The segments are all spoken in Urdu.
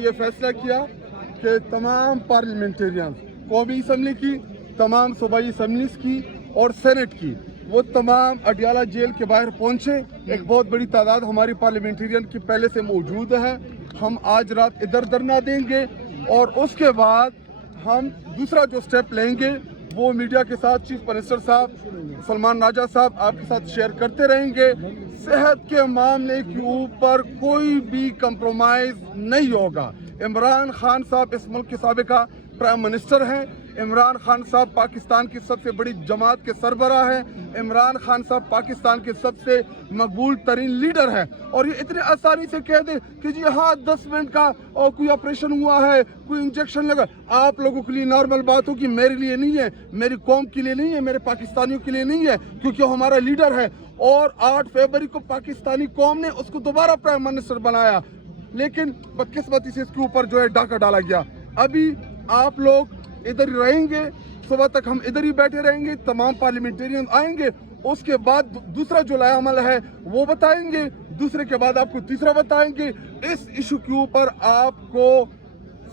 یہ فیصلہ کیا کہ تمام پارلیمنٹیرین قومی اسمبلی کی، تمام صوبائی اسمبلیز کی اور سینٹ کی، وہ تمام اڈیالہ جیل کے باہر پہنچے۔ ایک بہت بڑی تعداد ہماری پارلیمنٹیرین کی پہلے سے موجود ہے۔ ہم آج رات ادھر دھرنا دیں گے اور اس کے بعد ہم دوسرا جو سٹیپ لیں گے وہ میڈیا کے ساتھ چیف منسٹر صاحب سلمان راجہ صاحب آپ کے ساتھ شیئر کرتے رہیں گے۔ صحت کے معاملے کے اوپر کوئی بھی کمپرومائز نہیں ہوگا۔ عمران خان صاحب اس ملک کے سابقہ پرائم منسٹر ہیں۔ عمران خان صاحب پاکستان کی سب سے بڑی جماعت کے سربراہ ہیں۔ عمران خان صاحب پاکستان کے سب سے مقبول ترین لیڈر ہیں، اور یہ اتنے آسانی سے کہہ دیں کہ جی ہاں 10 منٹ کا اور کوئی آپریشن ہوا ہے، کوئی انجیکشن لگا، آپ لوگوں کے لیے نارمل بات ہوگی، میرے لیے نہیں ہے، میری قوم کے لیے نہیں ہے، میرے پاکستانیوں کے لیے نہیں ہے، کیونکہ وہ ہمارا لیڈر ہے۔ اور 8 فروری کو پاکستانی قوم نے اس کو دوبارہ پرائم منسٹر بنایا، لیکن بدقسمتی سے اس کے اوپر جو ہے ڈاکہ ڈالا گیا۔ ابھی آپ لوگ ادھر ہی رہیں گے، صبح تک ہم ادھر ہی بیٹھے رہیں گے، تمام پارلیمنٹیرین آئیں گے، اس کے بعد دوسرا جو لائحہ عمل ہے وہ بتائیں گے، دوسرے کے بعد آپ کو تیسرا بتائیں گے۔ اس ایشو کے اوپر آپ کو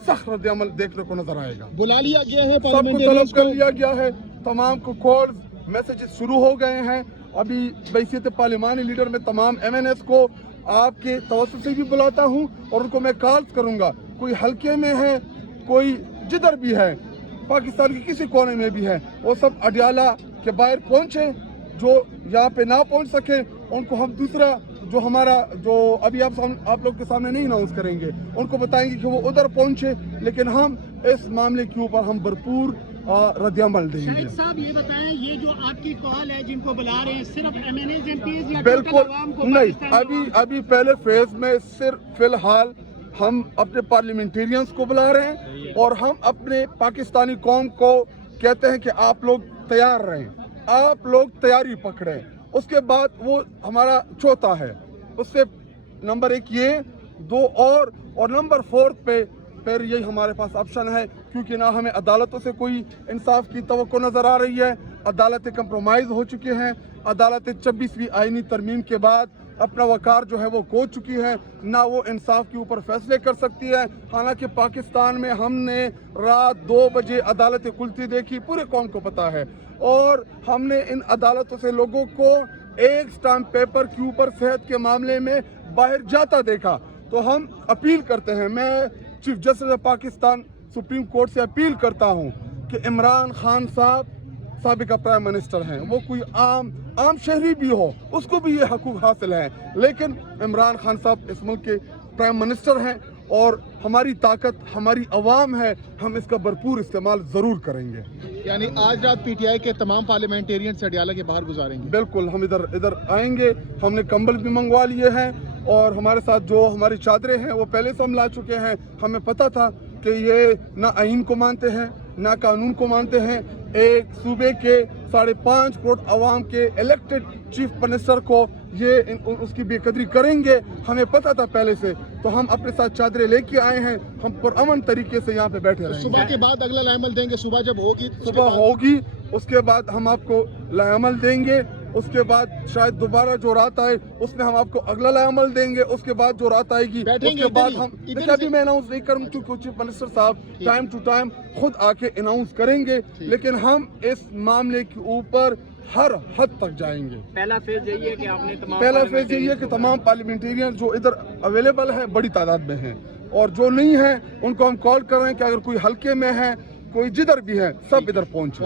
سخت رد عمل دیکھنے کو نظر آئے گا۔ بلا لیا گیا ہے، سب کو طلب کر لیا گیا ہے، تمام کو کالز میسیجز شروع ہو گئے ہیں۔ ابھی بحیثیت پارلیمانی لیڈر میں تمام MNS کو آپ کے توسط سے بھی بلاتا ہوں اور ان کو میں کالز کروں گا، کوئی حلقے میں ہے، کوئی جدھر بھی ہے، پاکستان کے کسی کونے میں بھی ہے، وہ سب اڈیالہ کے باہر پہنچے۔ جو یہاں پہ نہ پہنچ سکے ان کو ہم دوسرا جو ہمارا جو ابھی آپ لوگ کے سامنے نہیں اناؤنس کریں گے، ان کو بتائیں گے کہ وہ ادھر پہنچے، لیکن ہم اس معاملے کے اوپر ہم بھرپور رد عمل دیں گے۔ شاہد صاحب یہ بتائیں، یہ جو آپ کی کال ہے جن کو بلا رہے ہیں صرف MNAs MPs یا بالکل نہیں، ابھی پہلے فیز میں صرف فی الحال ہم اپنے پارلیمنٹیرینز کو بلا رہے ہیں اور ہم اپنے پاکستانی قوم کو کہتے ہیں کہ آپ لوگ تیار رہیں، آپ لوگ تیاری پکڑیں۔ اس کے بعد وہ ہمارا چوتھا ہے، اس سے نمبر 1 یہ 2 اور نمبر 4 پہ پھر یہی ہمارے پاس آپشن ہے، کیونکہ نہ ہمیں عدالتوں سے کوئی انصاف کی توقع نظر آ رہی ہے، عدالتیں کمپرومائز ہو چکی ہیں، عدالتیں 26ویں آئینی ترمیم کے بعد اپنا وقار جو ہے وہ کھو چکی ہے، نہ وہ انصاف کے اوپر فیصلے کر سکتی ہے۔ حالانکہ پاکستان میں ہم نے رات 2 بجے عدالتیں کھلتی دیکھی، پورے قوم کو پتا ہے، اور ہم نے ان عدالتوں سے لوگوں کو ایک سٹامپ پیپر کے اوپر صحت کے معاملے میں باہر جاتا دیکھا۔ تو ہم اپیل کرتے ہیں، میں chief justice of Pakistan supreme court سے اپیل کرتا ہوں کہ عمران خان صاحب سابقہ پرائم منسٹر ہیں، وہ کوئی عام شہری بھی ہو، اس کو بھی یہ حقوق حاصل ہیں، لیکن عمران خان صاحب اس ملک کے پرائم منسٹر ہیں اور ہماری طاقت ہماری عوام ہے، ہم اس کا بھرپور استعمال ضرور کریں گے۔ یعنی آج رات PTI کے تمام پارلیمنٹیرین سے اڈیالہ کے باہر گزاریں گے؟ بالکل، ہم ادھر آئیں گے، ہم نے کمبل بھی منگوا لیے ہیں اور ہمارے ساتھ جو ہماری چادریں ہیں وہ پہلے سے ہم لا چکے ہیں۔ ہمیں پتہ تھا کہ یہ نہ آئین کو مانتے ہیں نہ قانون کو مانتے ہیں، ایک صوبے کے 5.5 کروڑ عوام کے الیکٹڈ چیف منسٹر کو یہ اس کی بے قدری کریں گے، ہمیں پتہ تھا پہلے سے، تو ہم اپنے ساتھ چادریں لے کے آئے ہیں، ہم پرامن طریقے سے یہاں پہ بیٹھے رہیں گے۔ صبح کے بعد اگلا لائحہ عمل دیں گے، صبح جب ہوگی اس کے بعد ہم آپ کو لائحہ عمل دیں گے، اس کے بعد شاید دوبارہ جو رات آئے اس میں ہم آپ کو اگلا لائحہ عمل دیں گے، اس کے بعد جو رات آئے گی اس کے بعد ہم ابھی میں اناؤنس نہیں کروں کیونکہ چیف منسٹر صاحب ٹائم ٹو ٹائم خود آ کے اناؤنس کریں گے، لیکن ہم اس معاملے کے اوپر ہر حد تک جائیں گے۔ پہلا فیز یہی ہے کہ تمام پارلیمنٹیرین جو ادھر اویلیبل ہیں بڑی تعداد میں ہیں، اور جو نہیں ہیں ان کو ہم کال کر رہے ہیں کہ اگر کوئی حلقے میں ہے، کوئی جدھر بھی ہے، سب ادھر پہنچے۔